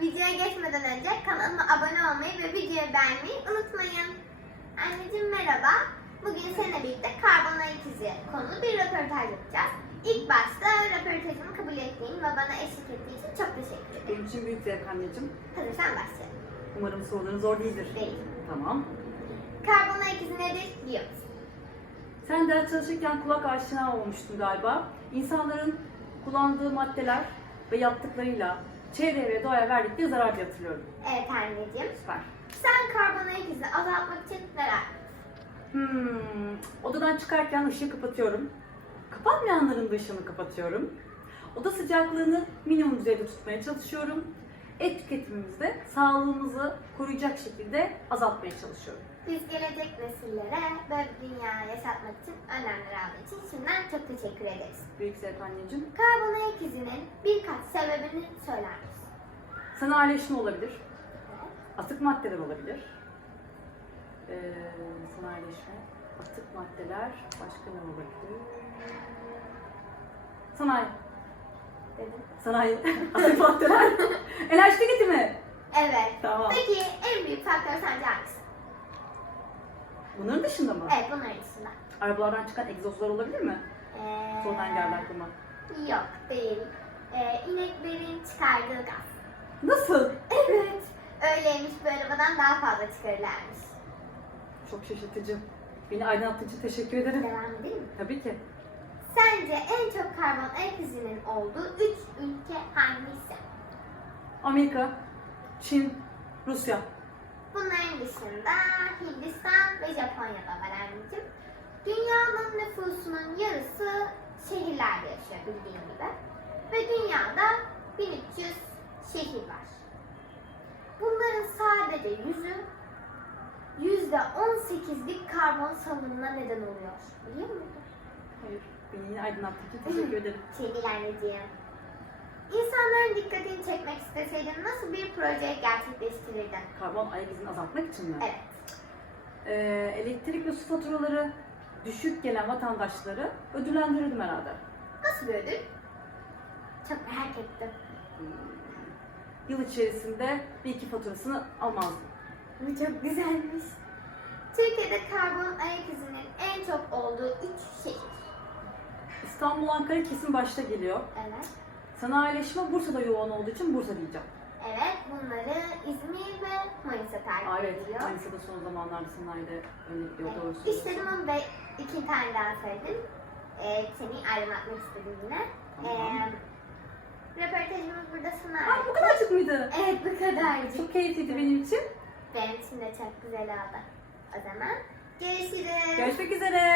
videoya geçmeden önce kanalıma abone olmayı ve videoyu beğenmeyi unutmayın. Anneciğim merhaba. Bugün seninle birlikte karbon ayak izi konulu bir röportaj yapacağız. İlk başta röportajımı kabul ettiğin ve bana eşlik ettiğin için çok teşekkür ederim. Benim için büyük zevk anneciğim. Hazırsan başlayalım. Umarım soruların zor değildir. Değil. Tamam. Karbon ayak izi nedir biliyor musun? Sen ders çalışırken kulak aşina olmuştun galiba. İnsanların kullandığı maddeler ve yaptıklarıyla çevreye ve doğaya verdikleri zarar diye hatırlıyorum. Evet anneciğim. Süper. Sen karbon ayak izi azaltmak için neler Hmm, odadan çıkarken ışığı kapatıyorum. Kapatmayanların da ışığını kapatıyorum. Oda sıcaklığını minimum düzeyde tutmaya çalışıyorum. Et tüketimimizde sağlığımızı koruyacak şekilde azaltmaya çalışıyorum. Biz gelecek nesillere böyle bir dünya yaşatmak için önlemler aldığı için şimdiden çok teşekkür ederiz. Büyük zevk anneciğim. Karbon ayak izinin sebebini söyler misin? Sanayileşme olabilir. Atık maddeler olabilir. Ee, sanayileşme, atık maddeler, başka ne olabilir? Sanayi, Dedim. sanayi, atık maddeler. Enerji tüketimi. Evet. Tamam. Peki en büyük faktör sence hangisi? Bunların dışında mı? Evet bunların dışında. Arabalardan çıkan egzozlar olabilir mi? Ee, Sonradan geldi aklıma. Yok değil. Ee, ineklerin çıkardığı gaz. Nasıl? Evet. Öyleymiş bu arabadan daha fazla çıkarırlarmış. Çok şaşırtıcı. Beni aydınlattığın için teşekkür ederim. Devam edelim mi? Tabii ki. Sence en çok karbon ayak izinin olduğu üç ülke hangisi? Amerika, Çin, Rusya. Bunların dışında Hindistan ve Japonya'da var anneciğim. Dünyanın nüfusunun yarısı şehirlerde yaşıyor bildiğin gibi. Ve dünyada 1300 şehir var. Bunların sadece yüzü yüzde 18'lik karbon salınımına neden oluyor. Biliyor muydun? Hayır. Beni yine aydınlattığın için teşekkür ederim. Değil anneciğim. İnsanların dikkatini çekmek isteseydin nasıl bir proje gerçekleştirirdin? Karbon ayak izini azaltmak için mi? Evet. Ee, elektrik ve su faturaları düşük gelen vatandaşları ödüllendirirdim herhalde. Nasıl bir ödül? Çok merak ettim. Hmm. Yıl içerisinde bir iki faturasını almazdım. Bu çok güzelmiş. Türkiye'de karbon ayak izinin en çok olduğu üç şehir. İstanbul, Ankara kesin başta geliyor. Evet. Sanayileşme Bursa'da yoğun olduğu için Bursa diyeceğim. Evet, bunları İzmir ve Manisa takip Aa, evet, ediyor. Manisa'da son zamanlarda sanayide. Doğru Evet. söylüyorsun. İstedim onu ve iki tane daha söyledim. Ee, seni aydınlatmak istedim yine. Tamam. Ee, sona Aa, bu kadarcık mıydı? Evet, bu kadarcık. Çok keyifliydi benim için. Benim için de çok güzel oldu. O zaman görüşürüz. Görüşmek üzere.